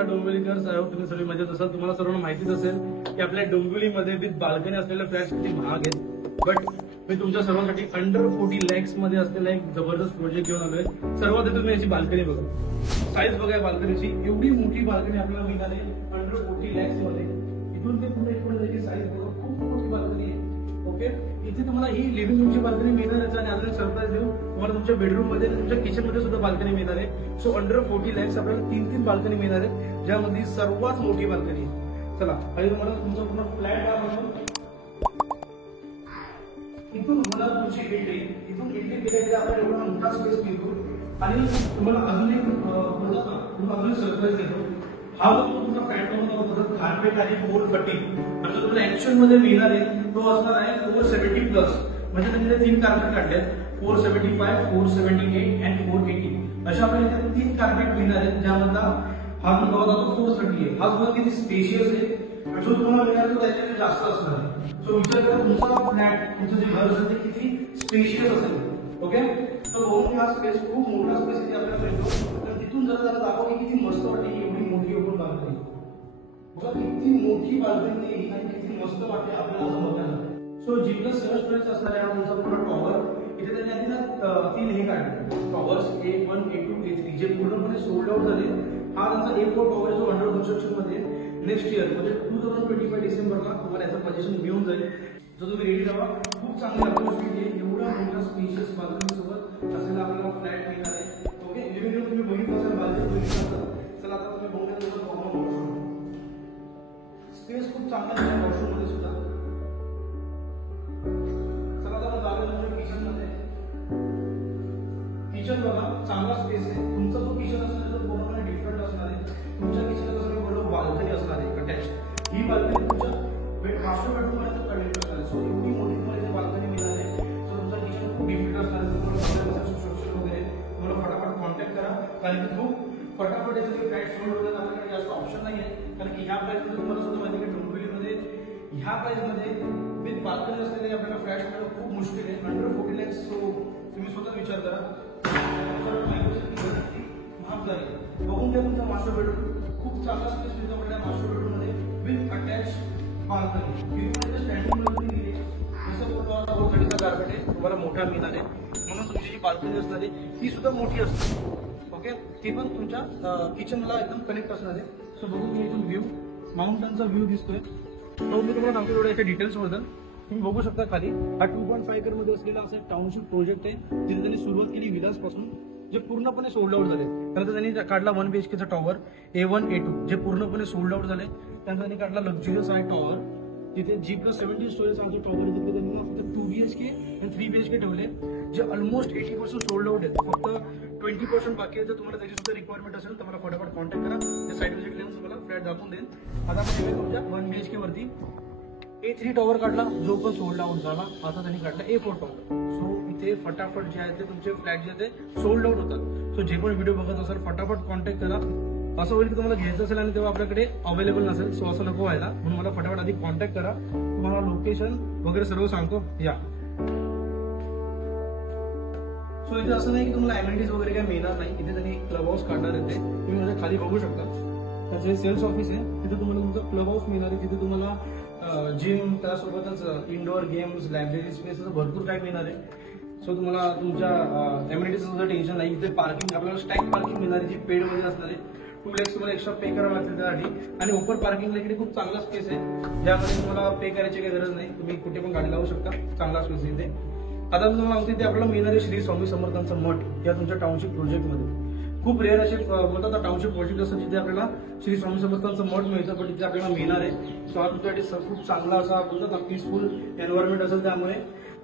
नमस्कार डोंबिवलीकर, तुम्ही सगळे मजेत असाल. तुम्हाला सर्वांना माहितीच असेल की आपल्या डोंबिवलीमध्ये विथ बाल्कनी असलेले फ्लॅट्स किती महाग आहेत. बट मी तुमच्या सर्वांसाठी अंडर 40 lakhs मध्ये असलेला एक जबरदस्त प्रोजेक्ट घेऊन आलोय. सर्वात आधी तुम्ही याची बाल्कनी बघा, साईज बघा बाल्कनीची. एवढी मोठी बाल्कनी आपल्याला मिळाली अंडर 40 lakhs मध्ये. इथून ते पुढे त्याची साईज बघा, खूप मोठी बाल्कनी आहे. ओके, इथे तुम्हाला ही लिव्हिंग रूमची बाल्कनी मिळणार आहे आणि अजून सरप्राईज देऊ तुम्हाला तुमच्या बेडरूम मध्ये तुमच्या किचन मध्ये सुद्धा बाल्कनी मिळणार आहे. सो अंडर 40 lakhs आपल्याला 3 बाल्कनी मिळणार आहे, ज्यामध्ये सर्वात मोठी बाल्कनी आहे. चला आणि तुम्हाला तुमचा पूर्ण फ्लॅट हा म्हणून इथून तुम्हाला तुमची एंट्री केल्याने आपण एवढा मोठा स्पेस मिळतो. आणि तुम्हाला अजून एक सरप्राईज देतो. हा जो तुमचा फ्लॅट म्हणून कार्पेट आहे 430 आणि जो तुम्हाला ऍक्च्युअल मध्ये मिळणार आहे तो असणार आहे 470+. म्हणजे त्यांनी 3 कार्पेट काढले, 475, 478 आणि 480. अशा आपल्याला इथे 3 कार्पेट मिळणार आहेत, ज्यामधला हा जो बघा तो 430 आहे. हा तुम्हाला किती स्पेशियस आहे आणि जो तुम्हाला मिळणार तो त्याच्यापेक्षा जास्त असणार आहे. सो विचार करा तुमचा फ्लॅट, तुमचं जे घर असेल ते किती स्पेशियस असेल. ओके, तर बघून हा स्पेस खूप मोठा स्पेस इथे आपल्याला मिळतो. तर तिथून जरा दाखवा की किती मस्त वाटते एवढी मोठी ओपन बाल्कनी. बघा किती मोठी बाल्कनी आणि किती मस्त वाटते आपल्याला असं बघायला. सो G+7 स्टोरेज असणार आहे तुमचा पूर्ण टॉवर. इथे त्यांनी आधी ना 3 हे काढले टॉवर्स, A1, A2, A3 जे पूर्णपणे सोल्ड आउट झाले. हा त्यांचा A4 टॉवर जो अंडर कन्स्ट्रक्शन मध्ये नेक्स्ट इयर म्हणजे 2025 डिसेंबरला तुम्हाला याचं पोझिशन मिळून जाईल. जो तुम्ही रेडी राहा. खूप चांगली अपॉर्च्युनिटी आहे. एवढा मोठा स्पेशियस बाल्कनी सोबत असलेला आपल्याला फ्लॅट मिळणार आहे. ओके, लिव्हिंग रूम तुम्ही बघितलं असेल, बाल्कनी बघितलं असेल. चला आता तुम्ही बघूया तुमचा कॉमन स्पेस खूप चांगला आहे वॉशरूम मध्ये सुद्धा. चला आता जाऊया तुमच्या किचन मध्ये. किचन बघा चांगला स्पेस आहे. तुमचा जो किचन असणार तो पूर्णपणे डिफरंट असणार आहे. तुमच्या किचनला जसं बोललो बाल्कनी असणार आहे अटॅच. ही बाल्कनी तुमच्या मास्टर बेडरूम मध्ये कनेक्ट असणार आहे. सो एवढी मोठी तुम्हाला इथे बाल्कनी मिळणार आहे. सो तुमचा किचन खूप डिफरंट असणार आहे. तुम्हाला स्ट्रक्चर वगैरे तुम्हाला फटाफट कॉन्टॅक्ट करा, कारण की खूप फटाफट याचे जे फ्लॅट सोल्ड होतात आपल्याकडे जास्त ऑप्शन नाही आहे. कारण की ह्या प्राइस मध्ये तुम्हाला सुद्धा माहिती आहे डोंबिवलीमध्ये ह्या प्राइस मध्ये विथ बाल्कनी असलेले आपल्याला फ्लॅट मिळणं खूप मुश्किल आहे. Under 40 lakhs. सो तुम्ही स्वतः विचार करा. महाग झाली. बघून घ्या तुमचा मास्टर बेडरूम. खूप चांगला स्पेस मिळतो आपल्या मास्टर बेडरूम मध्ये with attach balcony. Standing balcony दिली जसं बोलतो कार्पेट आहे तुम्हाला मोठा मिळणार आहे. म्हणून तुमची जी बाल्कनी असणार आहे ती सुद्धा मोठी असते. ओके, ती पण तुमच्या किचनला एकदम कनेक्ट असणार आहे. सो बघून मी इथून व्ह्यू माउंटनचा व्ह्यू दिसतोय. तो मी तुम्हाला सांगतो थोडं याच्या डिटेल्स बद्दल. तुम्ही बघू शकता खाली हा 2.5 एकर मध्ये असलेला असा टाउनशिप प्रोजेक्ट आहे. तिथे त्यांनी सुरुवात केली विलास पासून, जे पूर्णपणे सोल्ड आउट झाले. त्यानंतर त्यांनी काढला 1 BHK टॉवर A1, A2 जे पूर्णपणे सोल्ड आउट झाले. त्यानंतर त्यांनी काढला लक्झुरियस आहे टॉवर. तिथे G+17 स्टोरेज आमचं टॉवर आहे. तिथे त्यांनी फक्त 2 BHK आणि 3 BHK ठेवले, जे ऑलमोस्ट 80% सोल्ड आउट आहेत. फक्त 20% बाकी आहे. जर तुम्हाला त्याची सुद्धा रिक्वायरमेंट असेल तर मला फटाफट कॉन्टॅक्ट करा. त्या साईट व्हिजिट लिहून तुम्हाला फ्लॅट दाखवून देईल. आता आपण तुमच्या 1 BHK वरती A3 टॉवर काढला, जो पण सोल्ड आउट झाला. आता त्यांनी काढला A4 टॉवर. सो इथे फटाफट जे आहे ते तुमचे फ्लॅट जे आहे ते सोल्ड आउट होतात. सो जे पण व्हिडिओ बघत असाल फटाफट कॉन्टॅक्ट करा. असं होईल की तुम्हाला घ्यायचं असेल आणि तेव्हा आपल्याकडे अवेलेबल नसेल. सो असं नको व्हायला, म्हणून मला फटाफट आधी कॉन्टॅक्ट करा. तुम्हाला लोकेशन वगैरे सर्व सांगतो. या सो इथे असं नाही की तुम्हाला अमेनिटीज वगैरे काही मिळणार नाही. इथे त्यांनी क्लब हाऊस काढणार आहे. ते तुम्ही माझ्या खाली बघू शकता. त्याचे सेल्स ऑफिस आहे. तिथे तुम्हाला तुमचं क्लब हाऊस मिळणार आहे. तिथे तुम्हाला जिम, त्यासोबतच इंडोर गेम्स, लायब्ररी स्पेस असं भरपूर काय मिळणार आहे. सो तुम्हाला तुमच्या अमेनिटीजचं सुद्धा टेन्शन नाही. इथे पार्किंग आपल्याला स्टॅक पार्किंग मिळणार आहे, जी पेड मध्ये असणार आहे. 2 lakhs तुम्हाला एक्स्ट्रा पे करावं लागतील त्यासाठी. आणि ओपन पार्किंगला इकडे खूप चांगला स्पेस आहे, ज्यामध्ये तुम्हाला पे करायची काही गरज नाही. तुम्ही कुठे पण गाडी लावू शकता. चांगला स्पेस आहे इथे. आता तुम्हाला सांगतो इथे आपल्याला मिळणार आहे श्री स्वामी समर्थांचा मठ या तुमच्या टाउनशिप प्रोजेक्टमध्ये. खूप रेअर असे बोलतात टाउनशिप प्रोजेक्ट असतात जिथे आपल्याला श्री स्वामी समर्थांचं मठ मिळतं, पण तिथे आपल्याला मिळणार आहे. सो हा तुमच्यासाठी खूप चांगला असा बोलतात ना पीसफुल एन्व्हायरमेंट असेल त्यामुळे.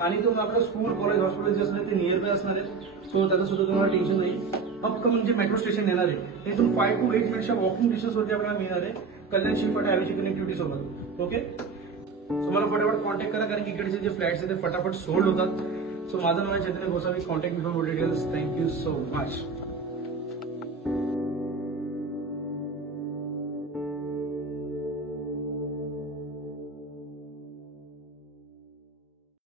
आणि तुम्हाला आपलं स्कूल, कॉलेज, हॉस्पिटल जे असणार ते नियर बाय असणार आहे. सो त्याचं सुद्धा तुम्हाला टेन्शन नाही. अपकमिंग जे मेट्रो स्टेशन येणार आहे इथून 5 to 8 मिनिटच्या वॉकिंग डिस्टन्स वरती आपल्याला मिळणार आहे. कल्याण शिवफाटा हायवेची कनेक्टिव्हिटी सोबत. ओके, सो मला फटाफट कॉन्टॅक्ट करा, कारण की इकडचे जे फ्लॅट्स आहेत ते फटाफट सोल्ड होतात. सो माझं नाव आहे Chaitanya Gosavi. Contact me for more details. Thank you so much.